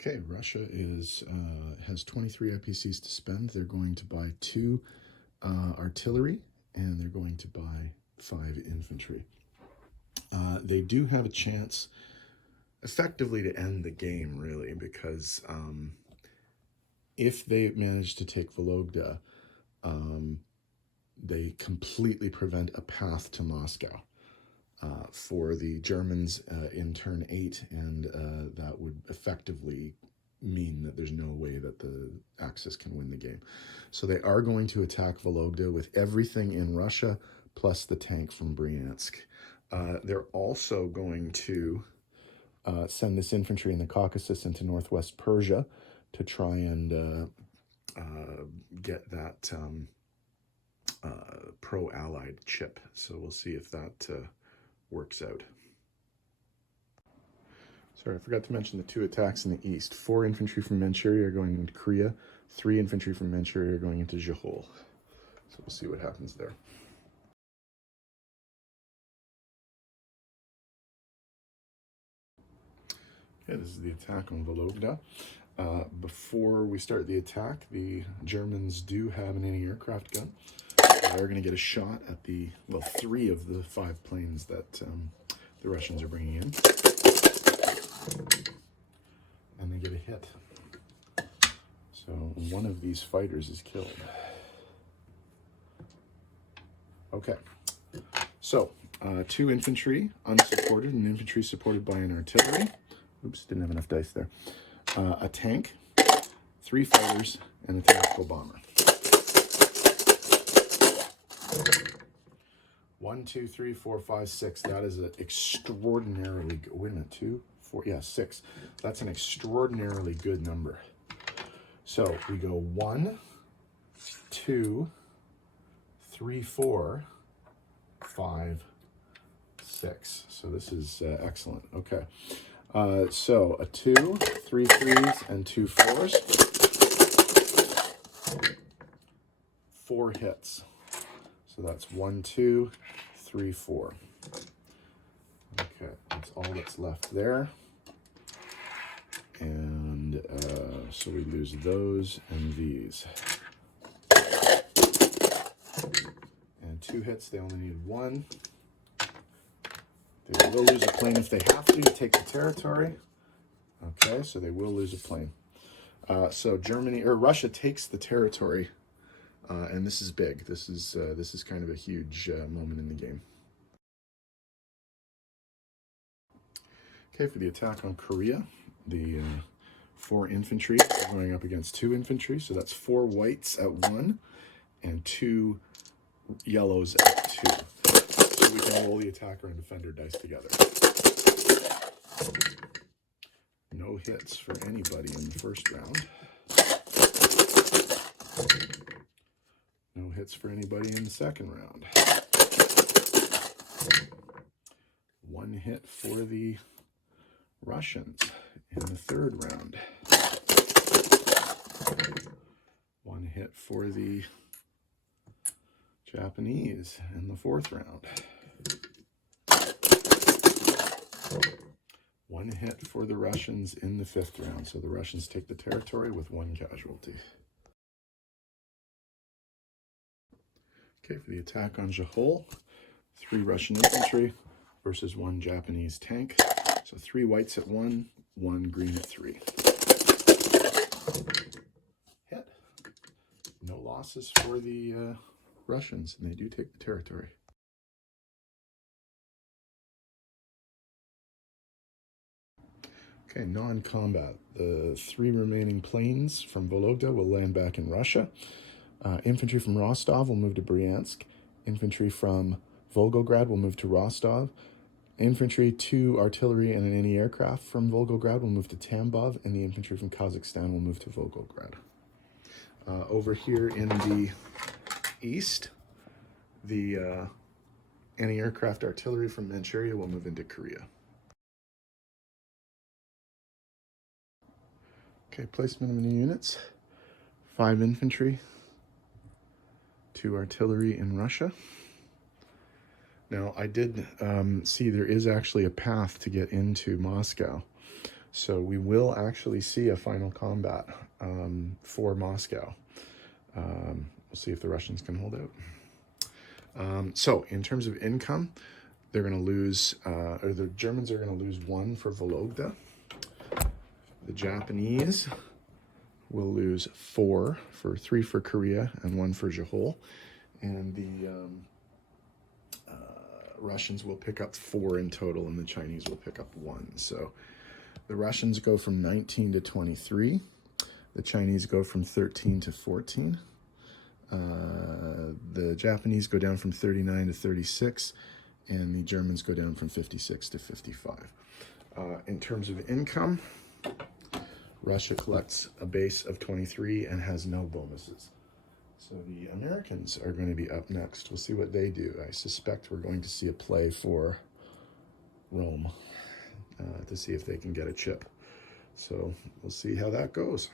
Okay, Russia has 23 IPCs to spend. They're going to buy 2 artillery, and they're going to buy 5 infantry. They do have a chance, effectively, to end the game, really, because if they manage to take Vologda, they completely prevent a path to Moscow for the Germans in turn 8, and that would effectively mean that there's no way that the Axis can win the game. So they are going to attack Vologda with everything in Russia, plus the tank from Bryansk. They're also going to send this infantry in the Caucasus into northwest Persia to try and get that pro-Allied chip. So we'll see if that works out. Sorry, I forgot to mention the 2 attacks in the east. 4 infantry from Manchuria are going into Korea. 3 infantry from Manchuria are going into G40. So we'll see what happens there. Okay, this is the attack on Vologda. Before we start the attack, the Germans do have an anti-aircraft gun. They're going to get a shot at 3 of the 5 planes that the Russians are bringing in. And they get a hit. So one of these fighters is killed. Okay. So 2 infantry unsupported, and infantry supported by an artillery. Oops, didn't have enough dice there. A tank, 3 fighters, and a tactical bomber. 1, 2, 3, 4, 5, 6. That is an extraordinarily good. Wait a minute, 2, 4, yeah, 6. That's an extraordinarily good number. So we go 1, 2, 3, 4, 5, 6. So this is excellent. Okay. So a 2, 3 3s, and 2 4s. 4 hits. So that's 1, 2, 3, 4. Okay, that's all that's left there. And so we lose those and these. And 2 hits, they only need 1. They will lose a plane if they have to take the territory. Okay, so they will lose a plane. So Russia takes the territory, and this is big. This is kind of a huge moment in the game. Okay, for the attack on Korea, the 4 infantry are going up against 2 infantry, so that's 4 whites at 1 and 2 yellows at 2. So we can roll the attacker and defender dice together. No hits for anybody in the first round. No hits for anybody in the second round. 1 hit for the Russians in the third round. 1 hit for the Japanese in the fourth round. 1 hit for the Russians in the fifth round. So the Russians take the territory with 1 casualty. Okay, for the attack on G40, 3 Russian infantry versus 1 Japanese tank. So 3 whites at 1, 1 green at 3. Hit. No losses for the Russians, and they do take the territory. Okay, non-combat. The 3 remaining planes from Vologda will land back in Russia. Infantry from Rostov will move to Bryansk. Infantry from Volgograd will move to Rostov. Infantry, 2 artillery, and an anti-aircraft from Volgograd will move to Tambov, and the infantry from Kazakhstan will move to Volgograd. Over here in the east, the anti-aircraft artillery from Manchuria will move into Korea. Okay, placement of new units. 5 infantry, 2 artillery in Russia. Now, I did see there is actually a path to get into Moscow. So we will actually see a final combat for Moscow. We'll see if the Russians can hold out. So in terms of income, they're going to lose, or the Germans are going to lose 1 for Vologda. The Japanese will lose 4 for 3 for Korea and 1 for Johor. And the Russians will pick up 4 in total, and the Chinese will pick up 1. So the Russians go from 19 to 23. The Chinese go from 13 to 14. The Japanese go down from 39 to 36, and the Germans go down from 56 to 55. In terms of income, Russia collects a base of 23 and has no bonuses. So the Americans are going to be up next. We'll see what they do. I suspect we're going to see a play for Rome to see if they can get a chip. So we'll see how that goes.